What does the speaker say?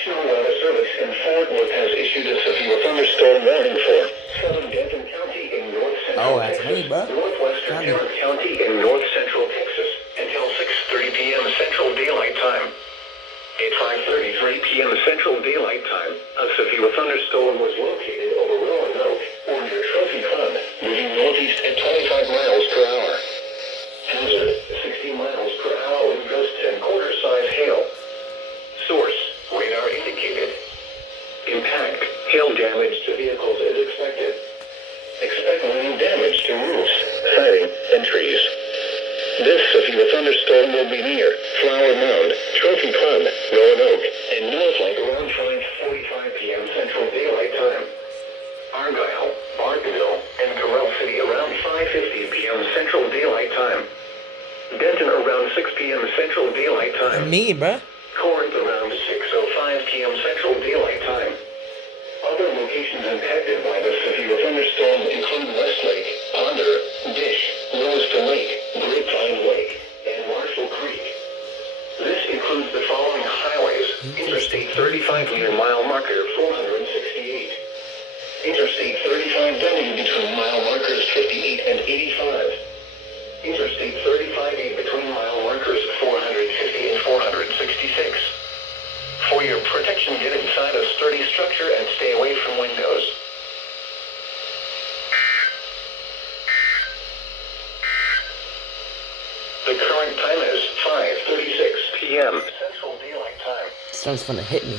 National Weather Service in Fort Worth has issued a severe thunderstorm warning for southern Denton County in north central Oh, that's Texas, me, bro. northwestern Tarrant County in north central Texas until 6:30 p.m. Central Daylight Time. At 5:33 p.m. Central Daylight Time, a severe thunderstorm was located over Roanoke or near Trophy Pond, moving northeast at 25 miles per hour. Hazard, 60 miles per hour with gusts and quarter-size hail. Source, radar indicated. Impact, hail damage to vehicles is expected. Expect wind damage to roofs, siding, and trees. This severe thunderstorm will be near Flower Mound, Trophy Pond, Roanoke, and Northlake around 5:45 p.m. Central Daylight Time. Argyle, Bartonville, and Corral City around 5:50 p.m. Central Daylight Time. Denton around 6 p.m. Central Daylight Time. Me, bruh. Corinth around 6:05 p.m. Central Daylight Time. Other locations impacted by the severe thunderstorm include Westlake, Ponder, Dish, Lewiston Lake, Grapevine Lake, and Marshall Creek. This includes the following highways: Interstate 35 near mile marker 468. Interstate 35W between mile markers 58 and 85. Interstate 35A between mile markers 450 and 466. For your protection, get inside a sturdy structure and stay away from windows. The current time is 5:36 p.m. Central Daylight Time. Storm's gonna hit me.